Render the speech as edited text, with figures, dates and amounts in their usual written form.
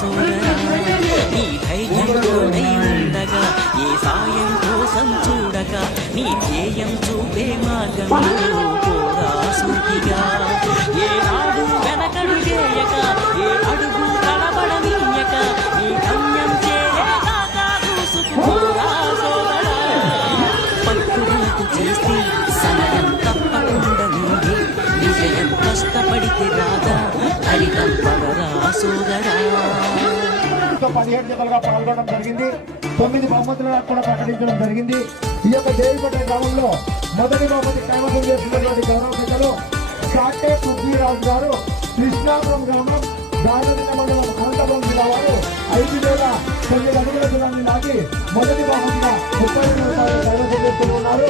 సోదరా నీ ధైర్యం తోడై ఉండగా ఏ సాయం కోసం చూడక నీ ధ్యేయం చూపే మార్గంలో పోరా సూటిగా ఏ నాడు వెనకడుగేయక ఏ అడుగు తడబడనీయక నీ గమ్యం చేరేదాకా దూసుకుపోరా సోదరా పట్టుదలకు చేస్తే సమయం తప్పకుండా నీదే విజయం కష్టపడితే రాదా ఫలితం పడరా సోదరా 17 జతలుగా పాల్గొనడం జరిగింది. 9 బహుమతులను కూడా ప్రకటించడం జరిగింది. ఈ యొక్క దేవిపేట గ్రామంలో మొదటి బహుమతి కైవసం చేస్తున్నటువంటి గౌరవ పెద్దలు సాటే పృథ్వీరాజు గారు కృష్ణాపురం గ్రామం దాదాపు మండలం అనంతపురం జిల్లా వారు 5,900 అడుగుల దూరాన్ని లాగి మొదటి బహుమతిగా 30,000 రూపాయలు కైవసం చేస్తున్నారు.